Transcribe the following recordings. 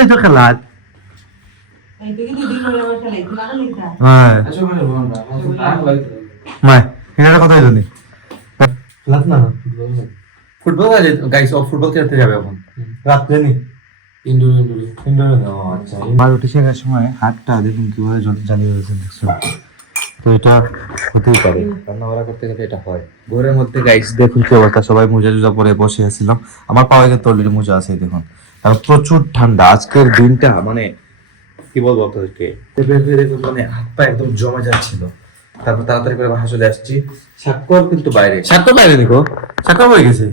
এই তো খেলার কথা হইল নি ফুটবল গাইস ও ফুটবল খেলতে যাবে এখন রাত্রে নি আমার রুটি শেখার সময় হাতটা দেখুন কিভাবে জ্বালিয়ে রয়েছে দেখছো তো এটা হতেই পারে রান্না বান্না করতে গেলে এটা হয় ঘরের মধ্যে গাইস দেখুন কি অবস্থা সবাই মোজা জুজা পরে বসে আছিলাম আমার পাওয়া গেছে অলরেডি মোজা আছে দেখুন আর প্রচুর ঠান্ডা আজকের দিনটা মানে কি বলবো আপনাদেরকে দেখুন মানে হাত পা একদম জমে যাচ্ছিল তারপর তাড়াতাড়ি করে বাসা চলে আসছি স্বাক্ষর কিন্তু বাইরে নিকো স্বাক্ষর হয়ে গেছে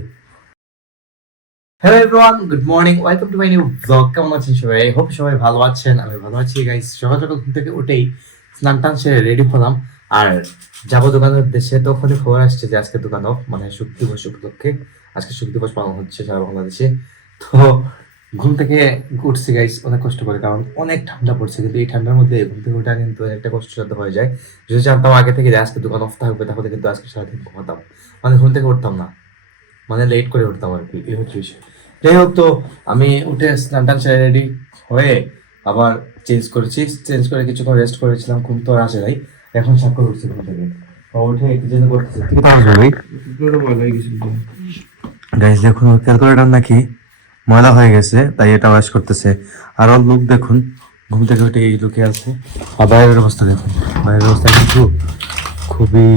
hello everyone good morning welcome to my new blog কেমন আছেন সবাই আই হোপ সবাই ভালো আছেন আমি ভালো আছি গাইস সকাল সকাল ঘুম থেকে উঠেই স্নান টান সেরে রেডি হলাম আর যাবো দোকানের উদ্দেশ্যে তখনই খবর আসছে যে আজকে দোকান অফ মানে শুক দিবস উপলক্ষে আজকে শুক দিবস পালন হচ্ছে সারা বাংলাদেশে তো ঘুম থেকে উঠছি গাইস অনেক কষ্ট করে কারণ অনেক ঠান্ডা পড়ছে কিন্তু এই ঠান্ডার মধ্যে ঘুম থেকে ওঠা কিন্তু একটা কষ্টসাধ্য হয়ে যায় যদি জানতাম আগে থেকে যে আজকে দোকান অফ থাকবে তাহলে কিন্তু আজকে সারাদিন ঘুমাতাম মানে ঘুম থেকে উঠতাম না মানে লেট করে উঠতাম আর কি এই হচ্ছে বিষয় যাই হোক তো আমি উঠে স্নান টান সেরে রেডি হয়ে আবার চেঞ্জ করে কিছুক্ষণ রেস্ট করেছিলাম ঘুম তো আর আসে নাই এখন স্বাক্ষর উঠছে ঘুম থেকে উঠে কি যেন করতেছে ঠিক আছে ভাই গাইস দেখুন ক্যালকুলেটর নাকি ময়লা হয়ে গেছে তাই এটা ওয়াশ করতেছে আর ওর লুক দেখুন ঘুম থেকে উঠে এই লুকে আছে আর বাইরের অবস্থা দেখুন বাইরের অবস্থা কিন্তু খুবই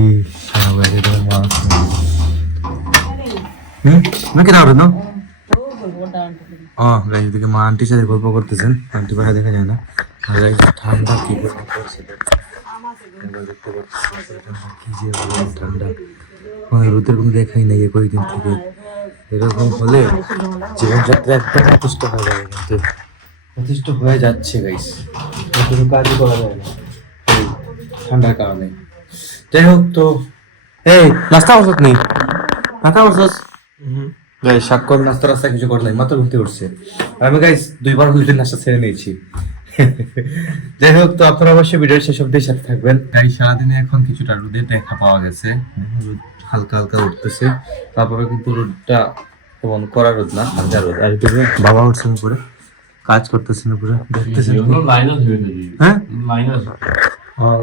নাকি না ওটা গাইস এদিকে মা আন্টির সাথে গল্প করতেছেন আন্টি বাইরে দেখা যায় না আর গাইস ঠান্ডা কি পড়ছে দেখতে কি যে ঠান্ডা মানে রোদের কোনো দেখাই নাই কয়েকদিন থেকে এরকম হলে জীবনযাত্রা একদম অতিষ্ঠ হয়ে যাবে কিন্তু অতিষ্ঠ হয়ে যাচ্ছে গাইস কোনো কাজই করা যায় না এই ঠান্ডার কারণে যাই হোক তো এই নাস্তা বসত নেই নাস্তা বসত গাইস স্বাক্ষর নাস্তা রাস্তা কিছু করে নাই মাত্র ঘুরতে উঠছে আর আমি গাইস 2 বার হলিডে নাস্তা ছেড়ে নিয়েছি যাই হোক তো আপনারা অবশ্যই ভিডিওর শেষ অবধি সাথে থাকবেন গাইস সারাদিনে এখন কিছুটা রোদের দেখা পাওয়া গেছে হালকা হালকা উঠতেছে তারপরে কিন্তু রোদটা তেমন কড়া রোদ না হালকা রোদ আর একটু বাবা উঠছেন উপরে কাজ করতেছেন উপরে দেখতেছেন হ্যাঁ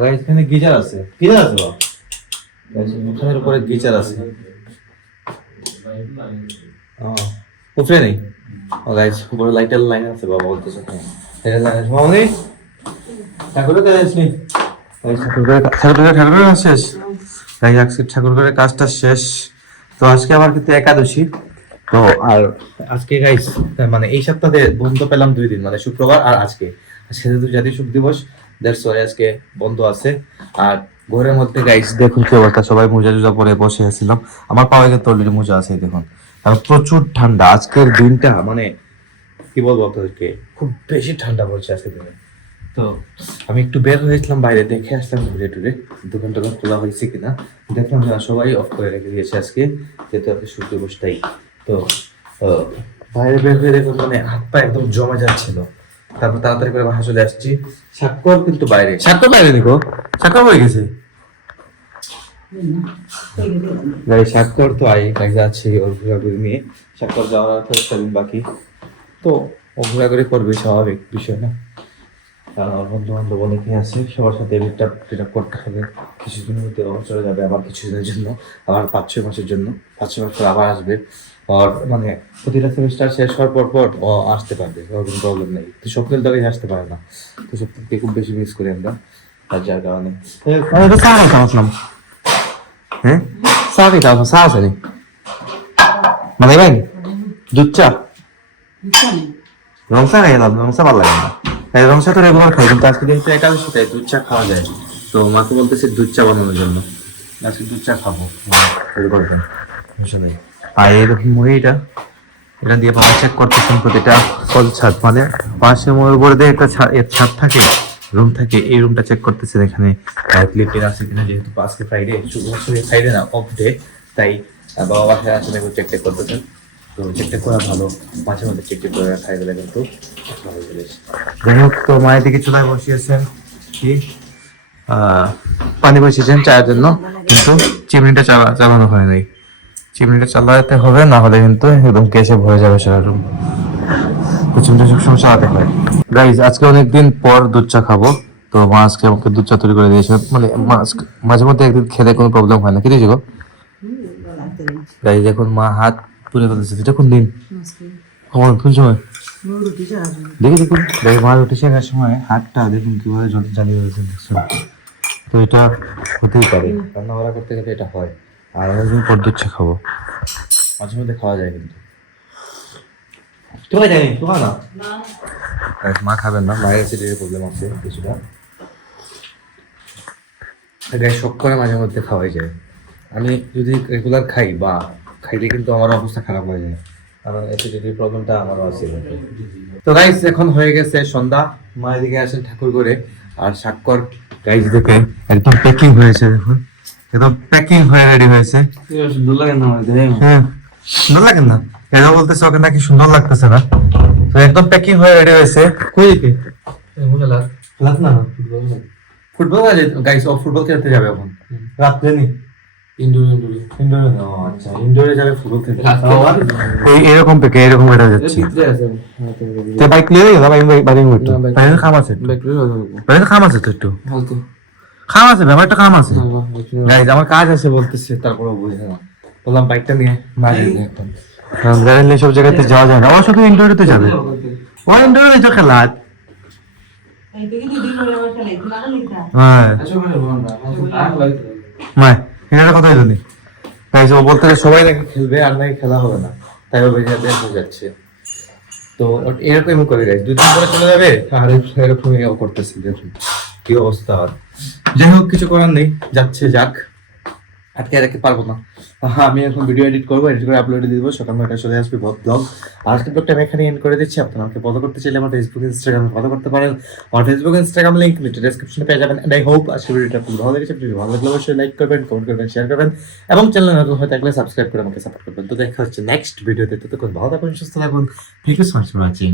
গাইস এখানে গিজার আছে বাবা গাইস উঠানের উপরে গিজার আছে উপরে নেই গাইস উপরে লাইটের লাইন আছে বাবা বলতেছে লাইটের লাইন আছে মামনি ঠাকুরের কাজ আসনি ঠাকুরের কাজ শেষ তাই আজকে ঠাকুরের কাজটা শেষ তো আজকে আবার কিন্তু একাদশী তো আর আজকে গাইস মানে এই সপ্তাহে বন্ধ পেলাম 2 দিন মানে শুক্রবার আর আজকে যেহেতু জাতীয় শোক দিবস দ্যাটস ওয়াই আজকে বন্ধ আছে আর ঘরের মধ্যে গাইস দেখুন কি অবস্থা সবাই মোজা জুজা পরে বসে আছিলাম আমার পাওয়া গেছে অলরেডি মোজা আছে দেখুন আর প্রচুর ঠান্ডা আজকের দিনটা মানে কি বলবো আপনাদেরকে খুব বেশি ঠান্ডা পড়ছে আজকের দিনে তো আমি একটু বের হয়েছিলাম বাইরে দেখে আসলাম ঘুরে টুরে দোকান টোকান খোলা হয়েছে কিনা দেখলাম সবাই অফ করে রেখে দিয়েছে আজকে যেহেতু আজকে শুক্র দিবসটাই তো বাইরে বের হয়ে দেখুন মানে হাত পা একদম জমে যাচ্ছিল তারপর তাড়াতাড়ি করে বাসা চলে আসছি স্বাক্ষর কিন্তু বাইরে নিকো স্বাক্ষর হয়ে গেছে স্বাক্ষর তো কাজে আছে ওর ঘোরাঘুরি নিয়ে স্বাক্ষর যাওয়ার একটা বাকি তো ও ঘোরাঘুরি করবে স্বাভাবিক বিষয় না বন্ধু বান্ধব অনেকে আছে সবার সাথে এটা করতে হবে কিছুদিনের মধ্যে চলে যাবে আবার কিছুদিনের জন্য আবার 5-6 মাসের জন্য 5-6 মাস পর আবার আসবে আর মানে প্রতিটা সেমিস্টার শেষ হওয়ার পর ও আসতে পারবে কোনো প্রবলেম নেই তো স্বপ্নের দাঁড়িয়ে আসতে পারে না তো স্বপ্নকে খুব বেশি মিস করি আমরা আর যার কারণে হ্যাঁ চা খেতে আসলাম চা আছে নি মানে ভাই দুধ চা রং চা খাই রং চা ভালো লাগে না রং চা তো রেগুলার খাই কিন্তু আজকে যেহেতু একাদশী তাই দুধ চা খাওয়া যায় তো মাকে বলতেছে দুধ চা বানানোর জন্য আজকে দুধ চা খাবো আর এরকম মুড়িটা এটা দিয়ে বাবা চেক করতেছেন প্রতিটা কল ছাদ মানে পাশে মোড়ের উপরে দিয়ে একটা ছাদ থাকে রুম থাকে এই রুমটা চেক করতেছেন এখানে ক্লিপটিন আছে কিনা যেহেতু আজকে ফ্রাইডে ফ্রাইডে না অফ ডে তাই বাবা বাসায় আসলে চেক করতেছেন তো চেক করা ভালো মাঝে মধ্যে চেক করে খাই গেলে কিন্তু ভালো জিনিস যাই হোক তো মায়ের দিকে চুলায় বসিয়েছেন কি পানি বসিয়েছেন চায়ের জন্য কিন্তু চিমনিটা চালানো হয় নাই চিমনিটা চালাতে হবে না হলে কিন্তু একদম গ্যাসে ভরে যাবে সারা রুম তো চিমটা সবসময় চালাতে হয়। গাইজ আজকে অনেকদিন পর দুধ চা খাবো, তো মা আজকে আমাকে দুধ চা তৈরি করে দিয়েছে। মানে মাঝে মধ্যে একদিন খেলে কোনো প্রবলেম হয় না, কি দিয়েছি গো গাইজ? এখন মা হাত পুড়ে ফেলতেছে, এটা কোন দিন কখন কোন সময় দেখি দেখুন গাইজ, মা রুটি শেখার সময় হাতটা দেখুন কিভাবে জ্বালিয়ে ফেলছে দেখছো। তো এটা হতেই পারে, রান্না বান্না করতে গেলে এটা হয়। আর অনেকদিন পর দুধ চা খাবো, মাঝে মধ্যে খাওয়া যায় কিন্তু। তোমায় জানি তোমার না মা খাবেন না, মায়ের অ্যাসিডিটির প্রবলেম আছে কিছুটা। গায়ে শখ করে মাঝে মধ্যে খাওয়াই যায়। আমি যদি রেগুলার খাই বা খাইলে কিন্তু আমার অবস্থা খারাপ হয়ে যায়, কারণ অ্যাসিডিটির প্রবলেমটা আমারও আছে। তো গাইস এখন হয়ে গেছে সন্ধ্যা, মা এদিকে আসেন ঠাকুর করে, আর স্বাক্ষর গাইস দেখে একদম প্যাকিং হয়েছে, দেখুন একদম প্যাকিং হয়ে রেডি হয়েছে। সুন্দর লাগে না আমাদের? হ্যাঁ সুন্দর লাগে না, এটা বলতেছে ওকে নাকি সুন্দর লাগতেছে না। তো একদম প্যাকিং হয়ে রেডি হয়েছে। কই দিকে লাগ না ফুটবল গাইস, ও ফুটবল খেলতে যাবে এখন রাত্রে নি ইনডোরে। আচ্ছা ইনডোরে যাবে ফুটবল খেলতে। এরকম প্যাকে এরকম এটা যাচ্ছে। তে বাইক নিয়ে গেল বাইরে উঠতো, বাইরে কাম আছে, বাইরে কাম আছে তো একটু কাম আছে, ব্যাপারটা কাম আছে গাইস, আমার কাজ আছে বলতেছে, তারপরে বুঝে না বললাম বাইকটা নিয়ে না যাই এখন, কারণ গাড়ি নিয়ে সব জায়গাতে যাওয়া যায় না। ও শুধু ইনডোরেতে যাবে, ও ইনডোরে তো খেলা। হ্যাঁ মাই এটা কথাই জানি গাইস, ও বলতে সবাই নাকি খেলবে আর নাকি খেলা হবে না, তাই ও বেরিয়ে হয়ে যাচ্ছে। তো এরকমই করে গাইস, 2 দিন পরে চলে যাবে আর এরকমই ও করতেছে, দেখুন কি অবস্থা। আর যাই হোক কিছু করার নেই, যাচ্ছে যাক, আটকে রাখতে পারবো না। আমি এখন ভিডিও এডিট করবো, এডিট করে আপলোড দিয়ে দেবো, সকাল 9টায় চলে আসবে ব্লগ। আর আজকের ব্লগটা আমি এখানে এন্ড করে দিচ্ছি। আপনারা আমাকে ফলো করতে চাইলে আমার ফেসবুক ইনস্টাগ্রামে ফলো করতে পারেন। আমার ফেসবুক ইনস্টাগ্রাম লিংক নিচে ডেসক্রিপশনে পেয়ে যাবেন। এন্ড আই হোপ আজকের ভিডিওটা খুব ভালো লেগেছে। ভিডিও ভালো লাগলে অবশ্যই লাইক করবেন, কমেন্ট করবেন, শেয়ার করবেন এবং চ্যানেলে নতুন হয়ে থাকলে সাবস্ক্রাইব করে আমাকে সাপোর্ট করবেন। তো দেখা হচ্ছে নেক্সট ভিডিওতে, ততক্ষণ ভালো থাকুন, সুস্থ থাকুন। Thank you so much for watching.